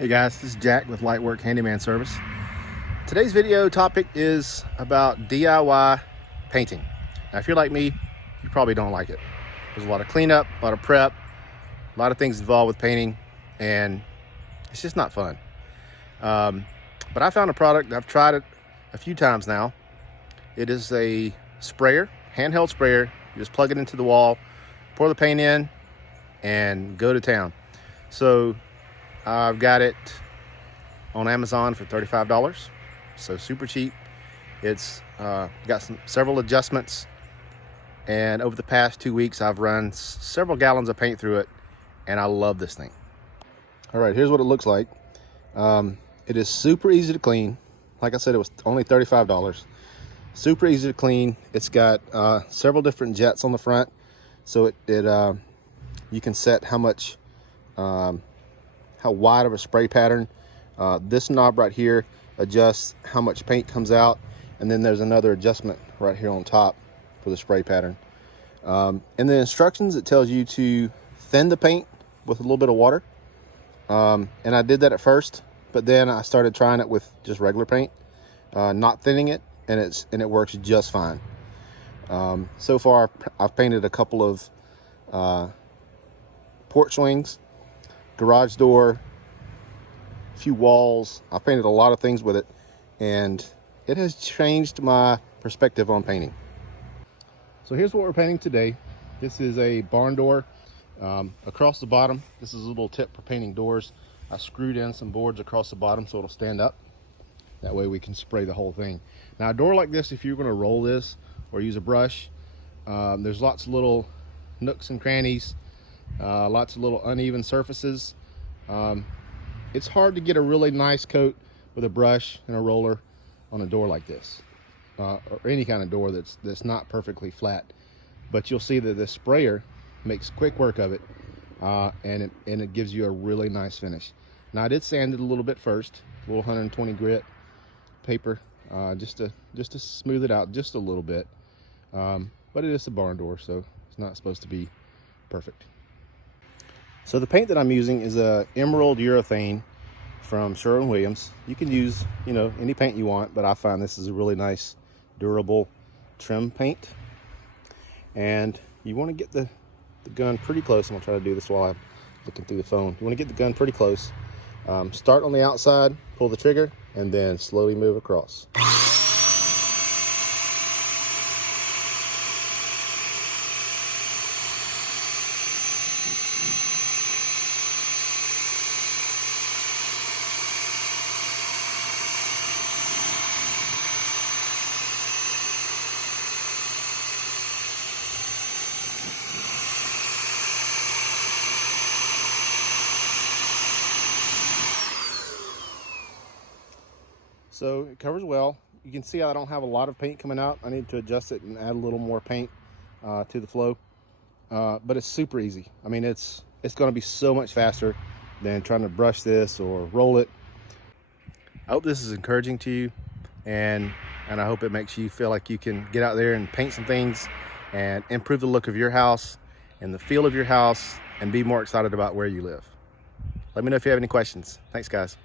Hey guys, this is Jack with Lightwork Handyman Service. Today's video topic is about DIY painting. Now if you're like me, you probably don't like it. There's a lot of cleanup, a lot of prep, a lot of things involved with painting, and it's just not fun. But I found a product, I've tried it a few times now. It is a sprayer, handheld sprayer. You just plug it into the wall, pour the paint in, and go to town. So I've got it on Amazon for $35, so super cheap. It's got several adjustments, and over the past 2 weeks I've run several gallons of paint through it, and I love this thing. All right, here's what it looks like. It is super easy to clean. Like I said, it was only $35. Super easy to clean. It's got several different jets on the front, so you can set how much how wide of a spray pattern. This knob right here adjusts how much paint comes out, and then there's another adjustment right here on top for the spray pattern. In the instructions, it tells you to thin the paint with a little bit of water, and I did that at first, but then I started trying it with just regular paint, not thinning it, and it works just fine. So far I've painted a couple of porch swings, garage door, a few walls. I painted a lot of things with it, and it has changed my perspective on painting. So here's what we're painting today. This is a barn door. Across the bottom, this is a little tip for painting doors. I screwed in some boards across the bottom so it'll stand up. That way we can spray the whole thing. Now a door like this, if you're going to roll this or use a brush, there's lots of little nooks and crannies, lots of little uneven surfaces. It's hard to get a really nice coat with a brush and a roller on a door like this, or any kind of door that's not perfectly flat. But you'll see that this sprayer makes quick work of it, and it gives you a really nice finish. Now I did sand it a little bit first, a little 120 grit paper, just to smooth it out just a little bit. But it is a barn door, so it's not supposed to be perfect. So the paint that I'm using is a emerald urethane from Sherwin-Williams. You can use, any paint you want, but I find this is a really nice, durable trim paint. And you want to get the gun pretty close. I'm gonna try to do this while I'm looking through the phone. You want to get the gun pretty close. Start on the outside, pull the trigger, and then slowly move across. So it covers well. You can see I don't have a lot of paint coming out. I need to adjust it and add a little more paint to the flow. But it's super easy. I mean, it's going to be so much faster than trying to brush this or roll it. I hope this is encouraging to you, and I hope it makes you feel like you can get out there and paint some things and improve the look of your house and the feel of your house and be more excited about where you live. Let me know if you have any questions. Thanks, guys.